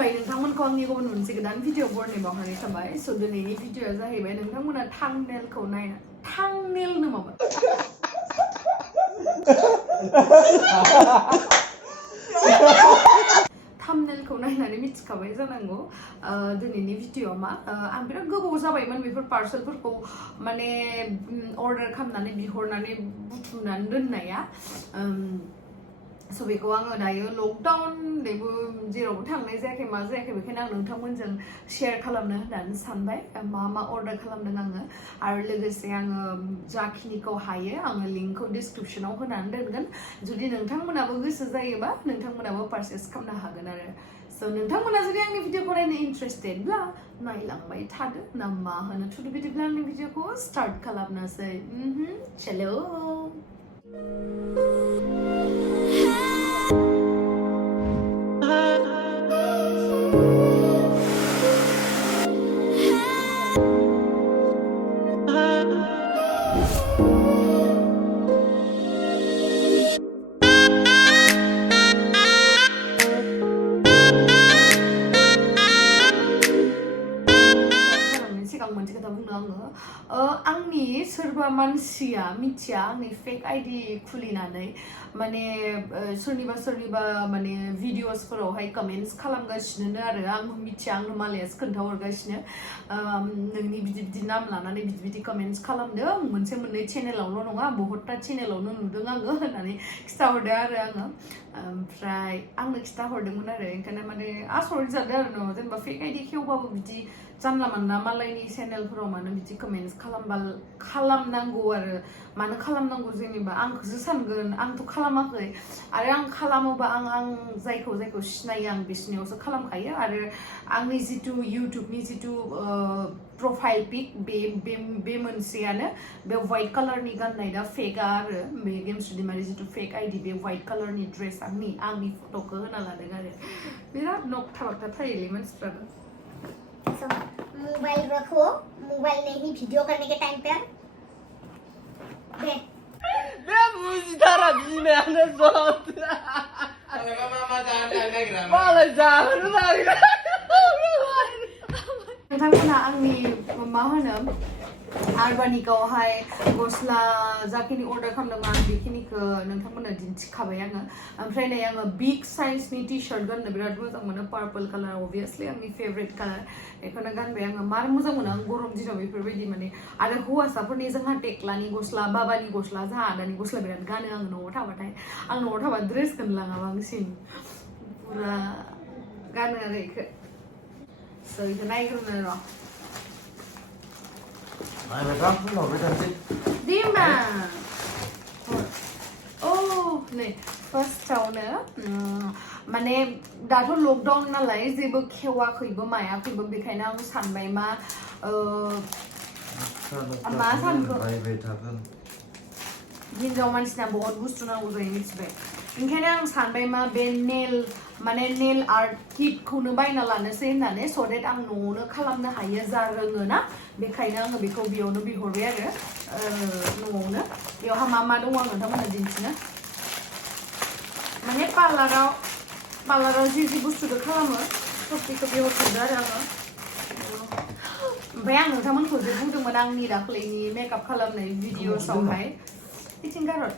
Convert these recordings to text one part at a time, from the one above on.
खुलुमबाय नोंथांमोनखौ आंनि गुबुन मोनसे गोदान भिडिअ बरनि बावहरनाय थाबाय स' दिनैनि भिडिअआ जाहैबाय नोंथांमोना थांबनेलखौ नायना थांबनेल नङामोन थांबनेलखौ नायनानै मिथिखाबाय जानांगौ दिनैनि भिडिअआ मा आं बिराद गोबाव जाबायमोन बेफोर पार्सेलफोरखौ माने अर्डार खालामनानै बिहरनानै बुथुमनानै दोननाया स' बेखौ आङो दायो लकडाउन बेबो जेरावबो थांनाय जायाखै मा जायाखै बेखायनो आं नोंथांमोनजों शेयार खालामनो होननानै सानबाय मा मा अर्डार खालामदों आङो आरो लोगोसे आङो जाखिनिखौ हायो आङो लिंकखौ डिसक्रिपसनाव होनानै दोनगोन जुदि नोंथांमोनाबो गोसो जायोबा नोंथांमोनाबो पारचेस खालामनो हागोन आरो स' नोंथांमोना जुदि आंनि भिडिअखौ नायनो इन्टारेस्टेडब्ला नायलांबाय थादो ना मा होनो थुदो बिदिब्ला आंनि भिडिअखौ स्टार्ट खालामनोसै चलो आंनि सोरबा मानसिया मिथिया आंनि फेक आइडि खुलिनानै माने सोरनिबा माने भिडिअसफोरावहाय कमेन्ट्स खालामगासिनो आरो आं मिथिया आंनो मालायासो खोन्थाहरगासिनो नोंनि बिदि नाम लानानै बिदि कमेन्ट्स खालामदों मोनसे मोननै चेनेलावल' नङा बहुतथा चेनेलावनो नुदों आङो होननानै खिथाहरदों आरो आङो ओमफ्राय आंनो खिथाहरदोंमोन आरो ओंखायनो माने आसरित जादों आरो न' जेनेबा फेक आइडि खेवबाबो बिदि जानला मानला मालायनि चेनेलफोराव मानो बिदि कमेन्ट्स खालामनांगौ आरो मानो खालामनांगौ जेनेबा आंखौसो सानगोन आंथ' खालामाखै आरो आं खालामोबा आं जायखौ सिनायो आं बिसिनियावसो खालामखायो आरो आंनि जितु इउटुबनि जितु प्रफाइल पिक बे मोनसेयानो बे व्हाइट कालारनि गाननाय दा फेकआ आरो बे गेमस्रि दैमारि जितु फेक आइडि बे व्हाइट कालारनि ड्रेस आंनि फट'खौ होना लादों आरो बिराद नकथा बागथा थायोलै मानसिफ्राबो मोबाइल रखो मोबाइल नहीं वीडियो करने के टाइम पे दे मुझे तारा जीने आने साथ अरे मामा जाने ग्राम वाला जाहर वाली नोंथांमोना आंनि मा होनो आर्बानिकावहाय गस्ला जाखिनि अर्डार खालामदों आं बेखिनिखौ नोंथांमोना दिन्थिखाबाय आङो ओमफ्राय नै आङो बिग साइजनि टि शार्ट गाननो बिराद मोजां मोनो पार्पल कालार अबभियासलि आंनि फेभरेट कालार बेखौनो गानबाय आङो मार मोजां मोनो आं गरम दिनाव बेफोरबायदि माने आरो हौवासाफोरनि जोंहा टेक्लानि गस्ला बाबानि गस्ला जोंहा आदानि गस्ला बिराद गानो आङो न'आव थाबाथाय आं न'आव थाबा ड्रेसखौनो लाङा बांसिन पुरा गानो आरो बेखौ स' बेखौ नायग्रोनो र' Ay, me trajo una horita así. Dima! Oh, नै फार्स्टआवनो माने दाथ' लकडाउन नालाय जेबो खेवाखैबो मायाखैबो बेखायनो आं सानबाय मा सानखो हिन्जाव मानसिना बहुत बुस्थु नांगौ जायो मिथिबाय ओंखायनो आं सानबाय मा बे नेल आर्ट किटखौनो बायना लानोसै होननानै स' देट आं न'आवनो खालामनो हायो जा रोङो ना बेखायनो आङो बेखौ बेयावनो बिहरबाय आरो न'आवनो बेयावहा मा दङ आं नोंथांमोननो दिन्थिनो माने पार्लाराव जि बुस्थुखौ खालामो सबखौ बिहरजोबदो आरो आङो ओमफ्राय आं नोंथांमोनखौ जे बुंदोंमोन आंनि दाख्लैनि मेकआप खालामनाय भिडिअसआवहाय बिथिं गारहर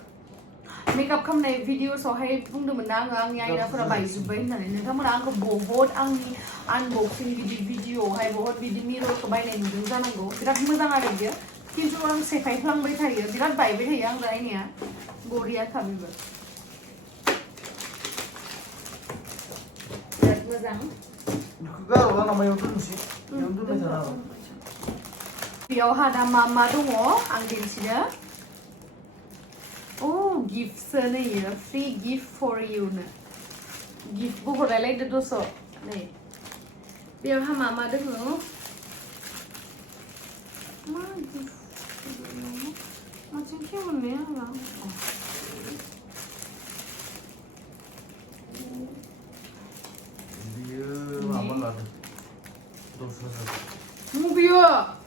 मेकआप खालामनाय भिडिअसआवहाय बुंदोंमोन ना आङो आंनि आयनाफोरा बायजोब्बाय होननानै नोंथांमोना आंखौ बहुत आंनि आनबक्सिं बिदि भिडिअआवहाय बहुत बिदि मिररखौ बायनाय नुदों जानांगौ बिराद मोजां आरो बियो खिन्थु आं सेफायफ्लांबाय थायो बिराद बायबाय थायो आं दा आयनाया बरिया थाबैबो बिराद मोजां बेयावहा दा मा दङ आं दिन्थिनो Oh, gifts nih, free gift for you nih. Gift bu hurailah itu dosa nih. Biar mama dulu. Ma gift, macam kau ni apa? Dia apa lagi? Dosa. Mu biar.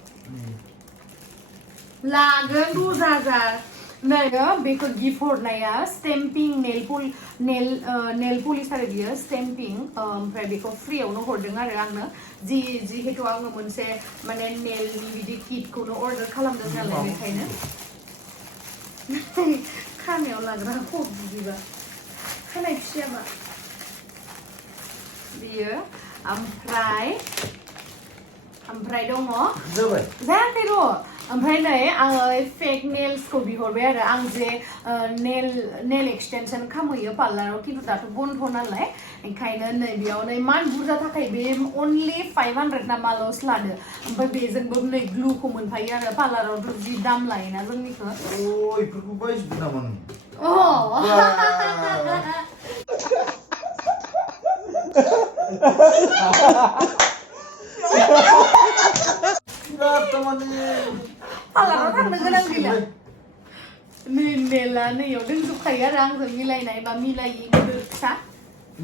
Lagan tu saja. नैयो बेखौ gift हरनाया स्टेम्पिं nail polish आरो बियो स्टेम्पिं ओमफ्राय बेखौ फ्रियावनो हरदों आरो आंनो जिहेतु आङो मोनसे माने नेलनि बिदि किटखौनो अर्डार खालामदों नालाय बेखायनो खानायाव लाग्रा खब बिदिबा खानाय फिसाबा बियो ओमफ्राय दङ जायाखै र' ओमफ्राय नै आङो फेक नेल्सखौ बिहरबाय आरो आं जे नेल एक्सटेनसन खालामहैयो पार्लाराव खिन्थु दाथ' बन्द नालाय ओंखायनो नै बेयावनो इमान बुरजा थाखाय बे अनलि 500 ना माल'सो लादो ओमफ्राय बेजोंबो नै ग्लुखौ मोनफायो आरो पार्लारावथ' जि दाम लायोना जोंनिखौ इफोरखौ बायजोबदों नामा नों पार्लाराव थांनो गोनां गैला नै नेला नैयाव दोंजोबखायो आरो आंजों मिलायनाय बा मिलायि गिदिर फिसा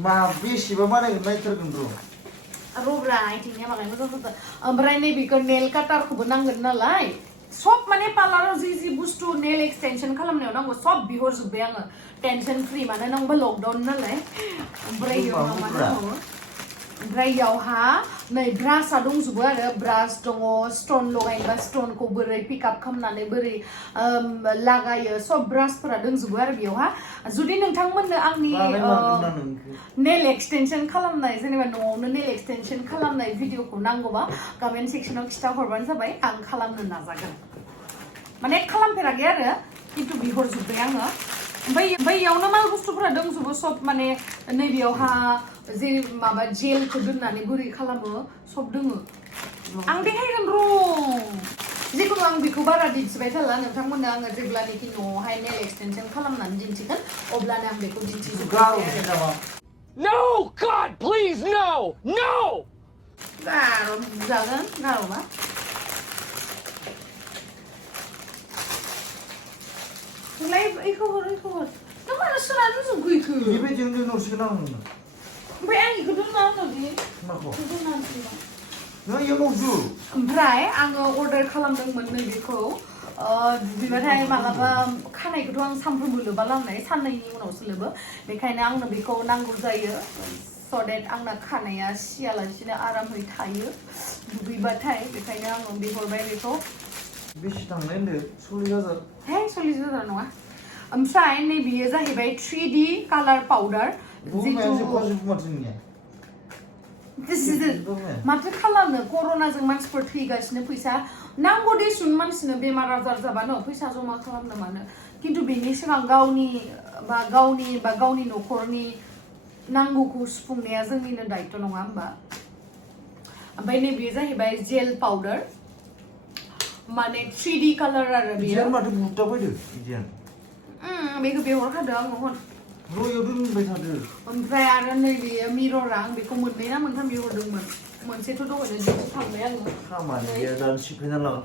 मा बेसेबा बानायगोन नायथारगोन रब्रा आइथिंनिया मालाय मोजां जादों ओमफ्राय नैबेखौ नेल काटारखौबो नांगोन नालाय सब माने पार्लाराव जि बुस्थु नेल एक्सटेनसन खालामनायाव नांगौ सब बिहरजोब्बाय आङो टेनसन फ्रि मानो नांबा लकडाउन नालाय ओमफ्राय इयाव मा नांगौ ओमफ्राय इयावहा नै ब्रासआ दंजोबो आरो ब्रास दङ स्टन लगायनोबा स्टनखौ बोरै पिकआप खालामनानै बोरै लागायो सब ब्रासफोरा दंजोबो आरो बेयावहा जुदि नोंथांमोननो आंनि नेल एक्सटेनसन खालामनाय जेनेबा न'आवनो नेल एक्सटेनसन खालामनाय भिडिअखौ नांगौबा कमेन्ट सेक्सनाव खिथाहरबानो जाबाय आं खालामनो नाजागोन माने खालामफेराखै आरो खिन्थु बिहरजोब्बाय आङो ओमफ्राय इयावनो माल बुस्थुफोरा दंजोबो सब माने नैबेयावहा जे माबा जेलखौ दोननानै बोरै खालामो सब दोङो आं देखायगोन र' जिखुनु आं बेखौ बारा दिन्थिबाय थाला नोंथांमोननो आङो जेब्लानोखि न'आवहाय नेल एक्सटेनसन खालामनानै दिन्थिगोन अब्लानो आं बेखौ दिन्थिजोबगोन No! God, please, no! No! गार' बुजागोन गार'बा इखौ हर नों मानो सोना दोनजोबखो इखो बेबायदिनो दोनहरसिगोन आं नोंनो ओमफ्राय आं इखौ दोनना होनो दि माखौ दोनना होनो नों इयाव दंजो ओमफ्राय आङो अर्डार खालामदोंमोन नैबेखौ दुगैबाथाय मालाबा खानायखौथ' आं सानफ्रोमबो लोबा लांनाय साननैनि उनावसो लोबो बेखायनो आंनो बेखौ नांगौ जायो स' देट आंना खानाया सियालासिनो आरामै थायो दुगैबाथाय बेखायनो आङो बिहरबाय बेखौ बेसे थांनाय होनदो 40,000 हे 40,000 नङा ओमफ्राय नैबेयो जाहैबाय 3D कालार पाउडार माथो खालामनो कर'नाजों मानसिफोर थैगासिनो फैसा नांगौ देसुन मानसिनो बेमार आजार जाबानो फैसा जमा खालामनो मानो खिन्थु बेनि सिगां गावनि न'खरनि नांगौखौ सुफुंनाया जोंनिनो दायित्व नङा होमबा ओमफ्राय नैबेयो जाहैबाय जेल पाउडार माने 3D कालार आरो बेयो माथो बुटा फैदो इदियान बेखौ बिहरखादों आङो हर र'याव दोनबाय थादो ओमफ्राय आरो नैबेयो मिररा आं बेखौ मोननै ना मोनथाम बिहरदोंमोन मोनसेथ' दङनो दिन्थिखांबाय आङो खामानिया दानो सिफायना लाङो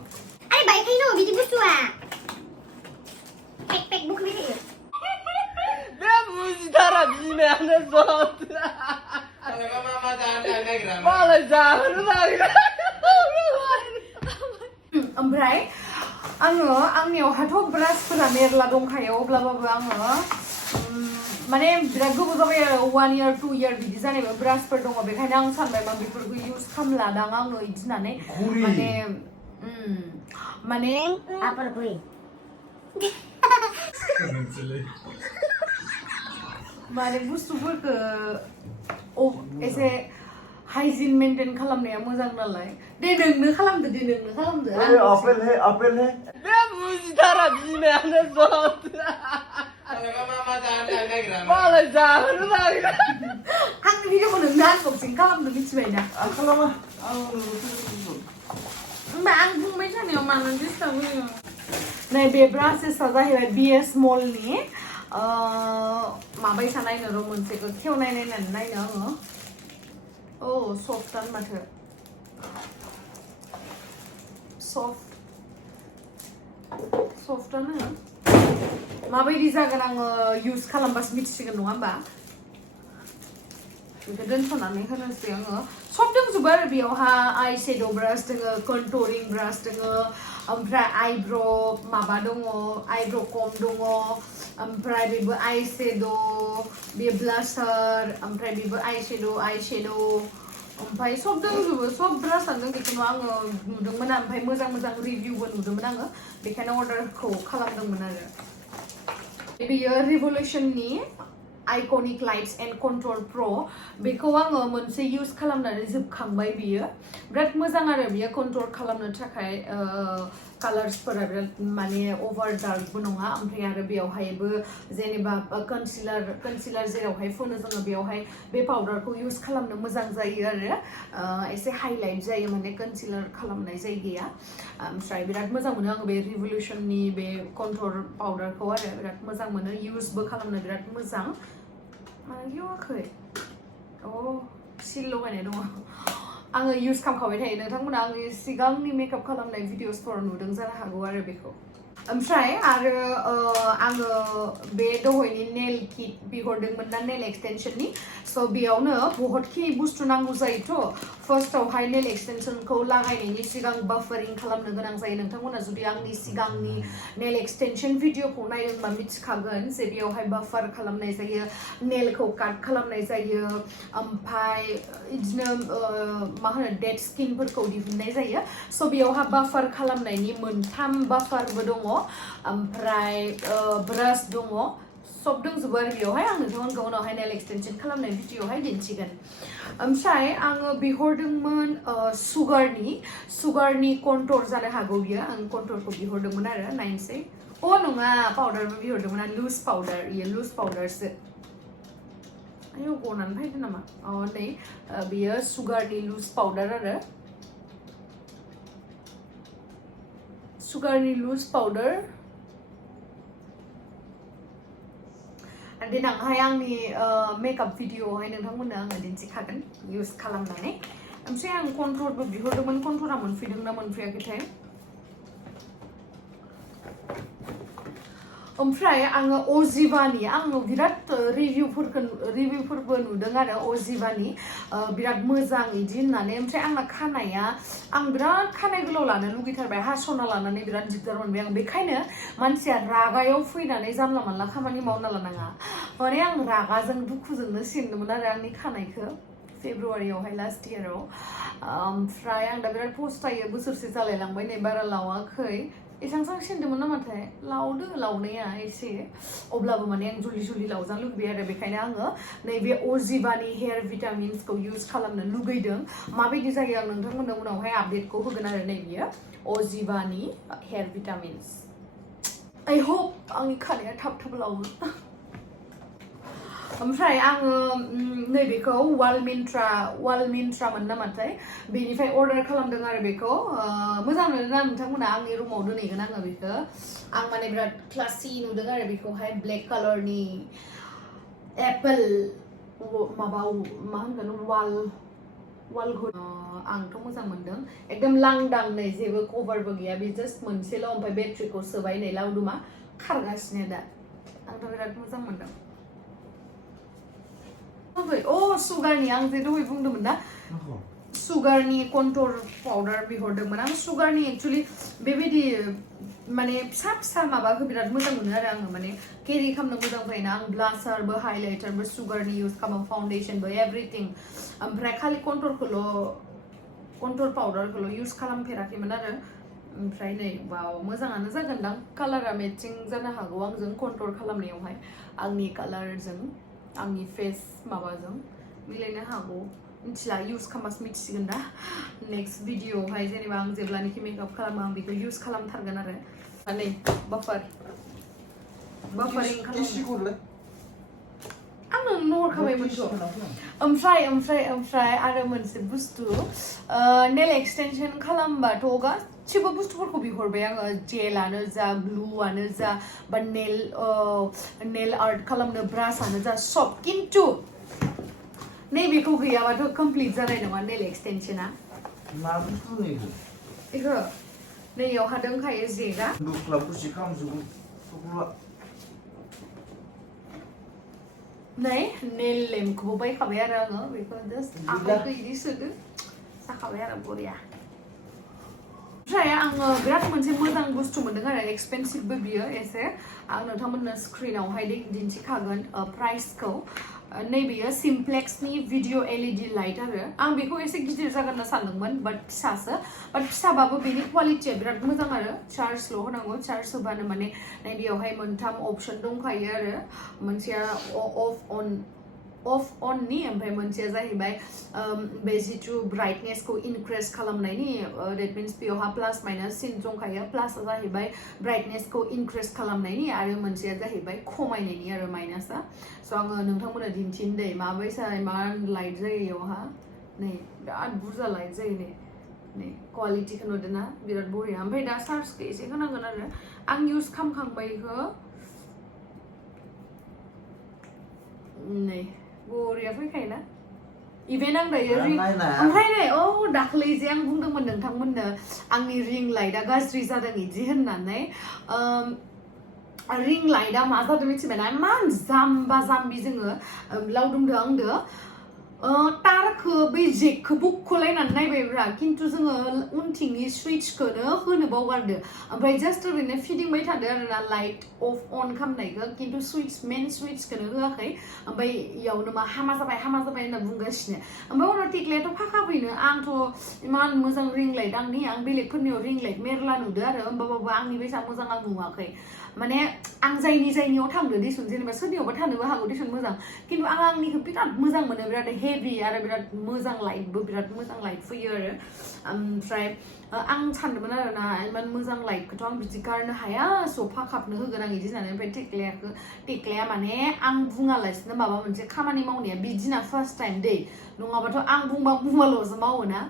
आरे बायखायो बिदि बुस्थुआ पेक बुखुलियो 내 무지타라 지내는 것. 말을 잘하는 아이가. ओमफ्राय आङो आंनियावहाथ' ब्रासफोरा मेरला दंखायो अब्लाबो आङो माने बिराद गोबाव जाबाय आरो 1 year 2 year बिदि जानायबो ब्रासफोर दङ बेखायनो आं सानबाय मा बेफोरखौ इउज खालामलादां आङो इदि होननानै माने आपर गुइ माने बुस्थुफोरखौ एसे हाइजिन मेंटेन खालामनाया मोजां नालाय दे नोंनो खालामदो आपेल है 내 무지타라 지내는 것. 말을 잘하는 아이가. आंनि भिडिअखौ नोंनो आनबक्सिं खालामनो मिथिबाय दा खालामा होमबा आं बुंबाय थानायाव मानो डिस्टार्ब होयो नै बे ब्रासेसआ जाहैबाय बिएस मलनि माबायसा नायनो र' मोनसेखौ खेवनानै नायनो आङो औ सफ्टानो माथो सफ्टानो माबायदि जागोन आङो इउज खालामबासो मिथिसिगोन नङा होमबा बेखौ दोनथ'नानै होनोसै आङो सब दंजोबो आरो बेयावहा आइ शेड' ब्रास दङ कन्टुरिं ब्रास दङ ओमफ्राय आइब्र' माबा दङ आइब्र' कम दङ ओमफ्राय बेबो आइशेड' बे ब्लासार ओमफ्राय बेबो आइशेड' ओमफ्राय सब दंजोबो सब ब्रासानो दं जिखुनु आङो नुदोंमोन ओमफ्राय मोजां मोजां रिभिउबो नुदोंमोन आङो बेखायनो अर्डारखौ खालामदोंमोन आरो बेयो रिभलिउसननि आइकनिक लाइट्स एन्ड कन्ट्रल प्र बेखौ आङो मोनसे इउज खालामनानै जोबखांबाय बियो बिराद मोजां आरो बियो कन्ट्रल खालामनो थाखाय कालार्सफोरा बिराद माने अभार डार्कबो नङा ओमफ्राय आरो बेयावहायबो जेनेबा कन्सिलार जेरावहाय फोनो जोङो बेयावहाय बे पाउडारखौ इउज खालामनो मोजां जायो आरो एसे हाइलाइट जायो माने कन्सिलार खालामनाय जायगाया ओमफ्राय बिराद मोजां मोनो आङो बे रिभलिउसननि बे कन्ट्रल पाउडारखौ आरो बिराद मोजां मोनो इउजबो खालामनो बिराद मोजां माने गेवाखै सिल लगायनाय दङ आङो इउज खालामखाबाय थायो नोंथांमोना आंनि सिगांनि मेकआप खालामनाय भिडिअसफोराव नुदों जानो हागौ आरो बेखौ ओमफ्राय आरो आङो बे दहायनि नेल किट बिहरदोंमोन ना नेल एक्सटेनसननि स' बेयावनो बहुतखिनि बुस्थु नांगौ जायोथ' फार्स्टआवहाय नेल एक्सटेनसनखौ लागायनायनि सिगां बाफारिं खालामनो गोनां जायो नोंथांमोना जुदि आंनि सिगांनि नेल एक्सटेनसन भिडिअखौ नायदोंबा मिथिखागोन जे बेयावहाय बाफार खालामनाय जायो नेलखौ काट खालामनाय जायो ओमफ्राय बिदिनो मा होनो डेड स्किनफोरखौ दिहुननाय जायो स' बेयावहा बाफार खालामनायनि मोनथाम बाफारबो दङ ओमफ्राय ब्रास दङ सब दंजोबो आरो बेयावहाय आं नोंथांमोनखौ उनावहाय नेल एक्सटेनसन खालामनाय भिडिअआवहाय दिन्थिगोन ओमफ्राय आङो बिहरदोंमोन सुगारनि कन्टुर जानो हागौ बियो आं कन्टुरखौ बिहरदोंमोन आरो नायनोसै नङा पाउडारबो बिहरदोंमोन आं लुज पाउडार इयो लुज पाउडारसो आयौ गनानै फैदों नामा नै बियो सुगारनि लुज पाउडार आरो सुगारनि लुज पाउडार देनांहाय आंनि मेकआप भिडिअआवहाय नोंथांमोननो आङो दिन्थिखागोन इउज खालामनानै ओमफ्राय आं कन्टुरबो बिहरदोंमोन कन्टुरा मोनफैदोंना मोनफैयाखैथाय ओमफ्राय आङो अजिबानि आङो बिराद रिभिउफोरबो नुदों आरो अजिबानि बिराद मोजां इदि होननानै ओमफ्राय आंना खानाया आं बिराद खानाय गोलाव लानो लुगैथारबाय हास'ना लानानै बिराद दिगदार मोनबाय आं बेखायनो मानसिया रागायाव फैनानै जानला मानला खामानि मावना लानाङा माने आं रागाजों दुखुजोंनो सिनदोंमोन आरो आंनि खानायखौ फेब्रुवारियावहाय लास्ट इयाराव ओमफ्राय आं दा बिराद पस्तायो बोसोरसे जालायलांबाय नै बारा लावाखै एसां सिनदोंमोन नामाथाय लावनाया एसे अब्लाबो माने आं जुलि लावजानो लुगैबाय आरो बेखायनो आङो नैबे अजिबानि हेयार भिटामिन्सखौ इउज खालामनो लुगैदों माबायदि जायो आं नोंथांमोननो उनावहाय आपडेटखौ होगोन आरो नै बियो अजिबानि हेयार भिटामिन्स आई होप आंनि खानाया थाब लावो ओमफ्राय आङो नैबेखौ वाल मिन्ट्रामोन नामाथाय बेनिफ्राय अर्डार खालामदों आरो बेखौ मोजां मोनोना नोंथांमोना आंनि रुमाव दोनहैगोन आङो बेखौ आं माने बिराद क्लासि नुदों आरो बेखौहाय ब्लेक कालारनि एप्पल माबा मा होनगोन वाल आंथ' मोजां मोनदों एकदम लांदां नै जेबो कभारबो गैया बे जास्ट मोनसेल' ओमफ्राय बेटारिखौ सोबाय नै लावदुमा खारगासिनो दा आंथ' बिराद मोजां मोनदों सुगारनि आं जे दहाय बुंदोंमोन ना सुगारनि कन्टुर पाउडार बिहरदोंमोन आं सुगारनि एक्चुअली बेबायदि माने फिसा माबाखौ बिराद मोजां मोनो आरो आङो माने केरि खालामनो मोजां जायोना आं ब्लासारबो हाइलाइटारबो सुगारनि इउज खालामो फाउन्डेसनबो एभ्रिथिं ओमफ्राय खालि कन्टुर पाउडारखौल' इउज खालामफेराखैमोन आरो ओमफ्राय नै वाव मोजाङानो जागोनदां कालारा मेचिं जानो हागौ आंजों कन्टुर खालामनायावहाय आंनि कालारजों आंनि फेस माबाजों मिलायनो हागौ मिथिला इउज खालामबासो मिथिसिगोन दा नेक्स्ट भिडिअआवहाय जेनेबा आं जेब्लानोखि मेकआप खालामो आं बेखौ इउज खालामथारगोन आरो नै बाफारिं खालामो आं नोंनो हरखाबायमोनथ' ओमफ्राय आरो मोनसे बुस्थु नेल एक्सटेनसन खालामबाथ' गासिबो बुस्थुफोरखौ बिहरबाय आङो जेलानो जा ग्लुआनो जा बा नेल आर्ट खालामनो ब्रासआनो जा सब किन्तु नैबेखौ गैयाबाथ' कमप्लिट जानाय नङा नेल एक्सटेनसना मा बुस्थु बेखौ नैयावहा दंखायो जेगा नै नेल लेम्पखौबो बायखाबाय आरो आङो बेखौ जास्ट आखाइखौ इदि सोदो जाखाबाय आरो बरिया ओमफ्राय आङो बिराद मोनसे मोजां बुस्थु मोनदों आरो एक्सपेन्सिभबो बियो एसे आं नोंथांमोननो स्क्रिनावहाय दिन्थिखागोन प्राइसखौ नैबेयो सिम्प्लेक्सनि भिडिअ LED लाइट आरो आं बेखौ एसे गिदिर जागोन होनना सानदोंमोन बाट फिसासो बाट फिसाबाबो बेनि क्वालिटिया बिराद मोजां आरो चार्जल' होनांगौ चार्ज होबानो माने नैबेयावहाय मोनथाम अपसन दंखायो आरो मोनसेया अफ अननि ओमफ्राय मोनसेया जाहैबाय बे जिथु ब्राइटनेसखौ इनक्रिज खालामनायनि डेट मिन्स बेयावहा प्लास माइनास सिन दंखायो प्लासआ जाहैबाय ब्राइटनेसखौ इनक्रिज खालामनायनि आरो मोनसेया जाहैबाय खमायनायनि आरो माइनासआ स' आङो नोंथांमोननो दिन्थिनो दै माबायसा इमान लाइट जायो इयावहा नै बिराद बुरजा लाइट जायो नै क्वालिटिखौ नुदों ना बिराद बरिया ओमफ्राय दा चार्जखौ एसे होनांगोन आरो आं इउज खालामखांबाय इखौ नै बरिया फैखायोना इभेन आं दायो ओमफ्राय नै दाख्लै जे आं बुंदोंमोन नोंथांमोननो आंनि रिं लाइटआ गाज्रि जादों इदि होननानै रिं लाइटआ मा जादों मिथिबायना इमान जाम्बा जाम्बि जोङो लावदुमदो आंदो तारखौ बै जेकखौ बुख'लायनानै नायबायब्रा खिन्थु जोङो उनथिंनि सुइचखौनो होनो बावगारदो ओमफ्राय जास्ट ओरैनो फिदिंबाय थादो आरोना लाइट अफ अन खालामनायखौ खिन्थु मेन सुइचखौनो होआखै ओमफ्राय इयावनो मा हामा जाबाय होनना बुंगासिनो ओमफ्राय उनाव टिक्लायाथ' फाखाफैनो आंथ' इमान मोजां रिं लाइट आं बेलेगफोरनियाव रिं लाइट मेरला नुदो आरो होमबाबो आंनि बायसा मोजां आं नुवाखै माने आं जायनियाव थांदो दिसुन जेनेबा सोरनियावबा थानोबो हागौ दिसुन मोजां खिन्थु आं आंनिखौ बिराद मोजां मोनो बिराद हेभि आरो बिराद मोजां लाइटबो बिराद मोजां लाइट फैयो आरो ओमफ्राय आं सानदोंमोन आरोना इमान मोजां लाइटखौथ' आं बिदि गारनो हाया स' फाखाबनो होगोन आं बिदि होननानै ओमफ्राय टेक्लाया माने आं बुङालासिनो माबा मोनसे खामानि मावनाया बिदिना फार्स्ट टाइम दै नङाबाथ' आं बुंबाल'सो मावोना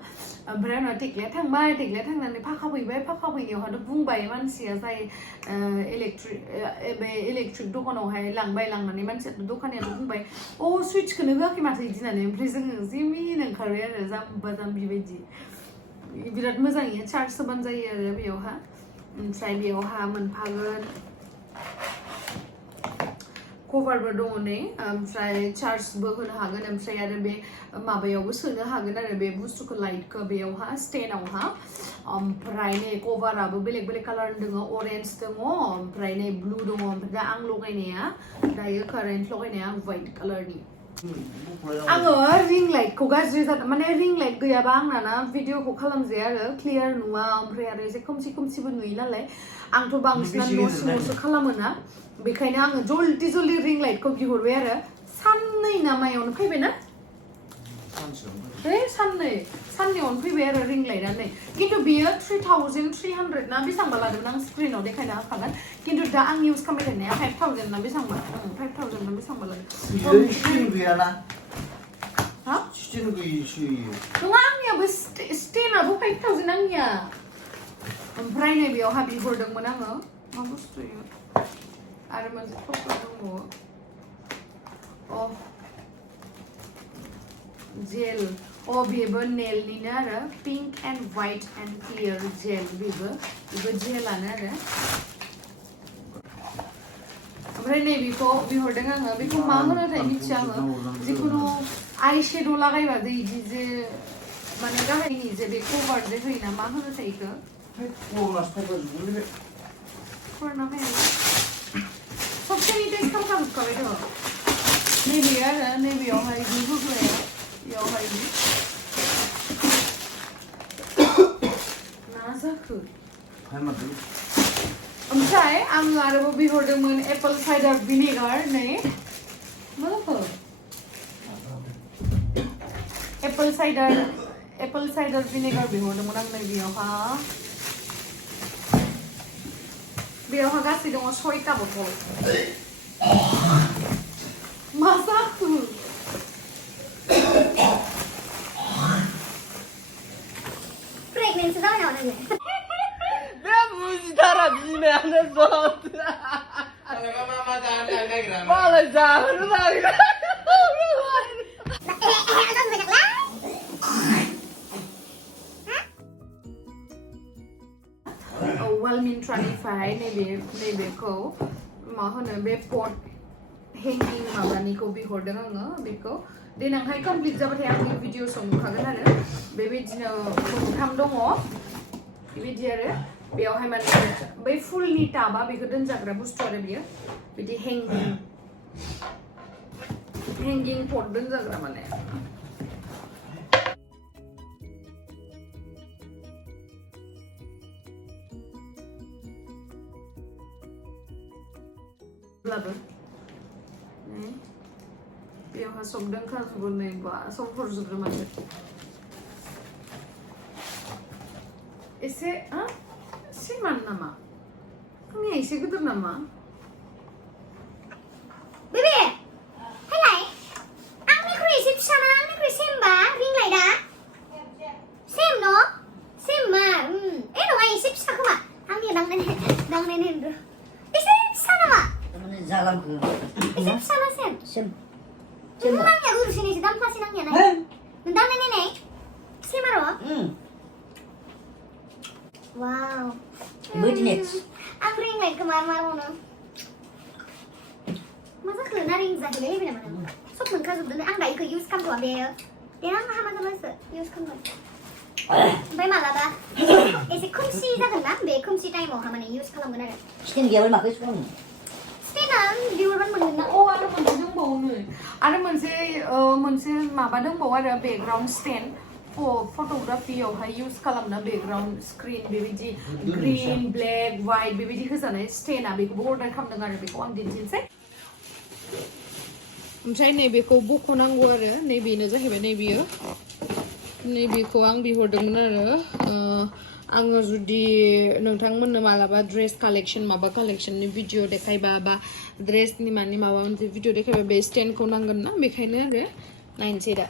ओमफ्राय उनाव टेक्लाया थांनानै फाखा फैनायावहाथ' बुंबाय मानसिया जाय इलेक्ट्रिक दखानावहाय लांनानै मानसिया दखानियाथ' बुंबाय सुइचखौनो होआखै माथो बिदि होननानै ओमफ्राय जोङो जि मिनिनो ओंखारबाय आरो जाम्बा जाम्बि बायदि बिराद मोजाङैनो चार्ज होबानो जायो आरो बेयावहा ओमफ्राय बेयावहा मोनफागोन कभारबो दङ नै ओमफ्राय चार्जबो होनो हागोन ओमफ्राय आरो बे माबायावबो सोनो हागोन आरो बे बुस्थुखौ लाइटखौ बेयावहा स्टेनावहा ओमफ्राय नै कभाराबो बेलेग कालार दङ अरेन्ज दङ ओमफ्राय नै ब्लु दङ ओमफ्राय दा आं लगायनाया दायो कारेन्ट लगायनाया व्हाइट कालारनि आङो रिं लाइटखौ गाज्रि जादों माने रिं लाइट गैयाबा आंना ना भिडिअखौ खालामजाया आरो क्लियार नुवा ओमफ्राय आरो एसे खोमसिबो नुयो नालाय आंथ' बांसिनानो न' सिङावसो खालामोना बेखायनो आङो जल्दि रिं लाइटखौ बिहरबाय आरो साननै ना मायावनो फैबाय ना साननैयावनो फैबाय आरो रिं लाइटआ नै खिन्थु बियो 3300 ना बेसेबांबा लादोंमोन आं स्क्रिनाव देखायनो हाखागोन खिन्थु दा आं इउज खालामबाय थानाया 5000 ना बेसेबांबा 5000 ना बेसेबांबा लादों नङा आंनियाबो स्टेनाबो 5000 आंनिया ओमफ्राय नै बेयावहा बिहरदोंमोन आङो मा बुस्थु आरो मोनसे फट' दङ जेल बेबो नेलनिनो आरो pink and white and clear gel बेबो जेलानो आरो ओमफ्राय नैबेखौ बिहरदों आङो बेखौ मा होनोथाय मिथिया आङो जिखुनु आइ शेड' लागायबा जे इदि जे माने गाहायनि जे बे कभार जे होयोना मा होनोथाय इखौ सब सेनिटाइज खालामखाजोबखाबायथ' नैबे आरो नैबेयावहाय इदि होग्राया इयावहाय मा जाखो ओमफ्राय आं आरोबाव बिहरदोंमोन एप्पल साइडार भिनेगार नै मा जाखो एप्पल साइडार भिनेगार बिहरदोंमोन आं नै बेयावहा गासै दङ 6टा बथल मा जाखो प्रेगनेन्सि जाबाय नामा नोङो बे बुजिथारा बिमायानो जद मालाय जाहोनो नागिरा वालमिन्ट्रानिफ्राय नैबेखौ मा होनो बे पट हेंगिं माबानिखौ बिहरदों आङो बेखौ देनांहाय कमप्लिट जाबाथाय आं भिडिअ'सआव नुखागोन आरो बेबायदिनो मोनथाम दङ बेबायदि आरो बेयावहाय माने बै फुलनि टाबा बेखौ दोनजाग्रा बुस्थु आरो बियो बिदि हेंगिं पट दोनजाग्रा माने लाबो बेयावहा सब दोनखाजोबो नै बा सब हरजोबो माने एसे सिमान नामा आंनिया एसे गिदिर नामा बेबे हायलाय आंनिख्रुइ एसे फिसाना आंनिख्रुइ सेमबा रिं लाइटआ सेम न सेम मा नङा एसे फिसा खोमा आंनि दांनाय एसे फिसा नामा जालांखो एसे फिसाना सेम नांनिया गुरुसिन एसे दामफासिन आंनिया नाय नों दांनाय नाय सेम आरो वाव आं रिं लाइटखौ मारबावनो मा जाखो ना रिं जाहैलाय लेबे नामा नों सब मोनखाजोबदों आं दायोखौ इउज खालामथ'वा बेयो देनां हामा जाबासो इउज खालामगोन ओमफ्राय मालाबा एसे खोमसि जागोन ना बे खोमसि टाइमावहा माने इउज खालामगोन आरो स्टेन गैयाबा माखौ सुखांनो स्टेना बिहरबानो मोनगोन ना आरो मोनसे दंबावो नै आरो मोनसे माबा दंबावो आरो बेकग्राउन्ड स्टेन्ड फट'ग्राफियावहाय इउज खालामना बेकग्राउन्ड स्क्रिन बेबायदि ग्रीन ब्लेक व्हाइट बेबायदि होजानाय स्टेना बेखौबो अर्डार खालामदों आरो बेखौ आं दिन्थिनोसै ओमफ्राय नैबेखौ बख'नांगौ आरो नैबेनो जाहैबाय नैबेयो नैबेखौ आं बिहरदोंमोन आरो आङो जुदि नोंथांमोननो मालाबा ड्रेस कालेक्शन माबा कालेक्शननि भिडिअ देखायबा बा ड्रेसनि मानि माबा मोनसे भिडिअ देखायबा बे स्टेन्डखौ नांगोन ना बेखायनो आरो नायनोसै दा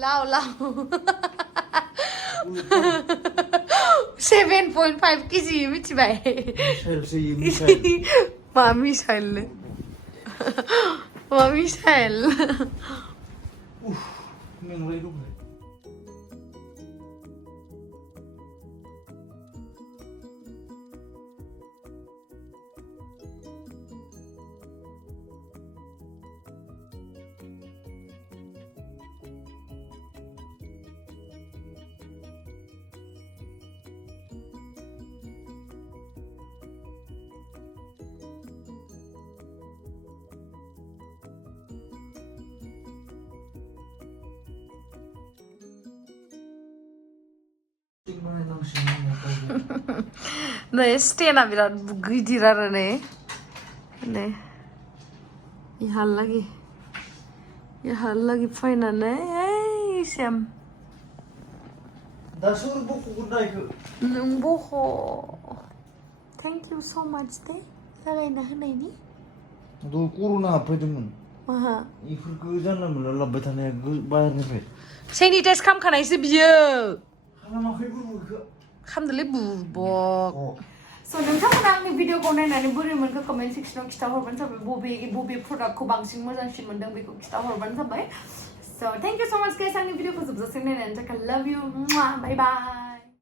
लाव 7.5 केजि मिथिबाय मा मिसाइल नोंलाय दं नै स्टेना बिराद गिदिर आरो नै इहालागि फैनानै सेम दा सोर बख'गोन दा इखो नों बख' थेंक इउ स' माच दे जागायना होनायनि कर'ना हाबफैदोंमोन माहा इफोरखौ जानला मोनला लाबोबाय थानाया बाहेरनिफ्राय सेनिटाइज खालामखानायसो बियो खालामाखै बुरबुखौ खालामदोलै बुरबक स' नोंथांमोना आंनि भिडिअखौ नायनानै बोरै मोनखो कमेन्ट सेक्सनाव खिथाहरबानो जाबाय बबे प्रडाक्टखौ बांसिन मोजांसिन मोनदों बेखौ खिथाहरबानो जाबाय स' थेंक इउ स' माच गाइस आंनि भिडिअखौ जोबजासिम नायनायनि थाखाय लाभ इउ बाय बाय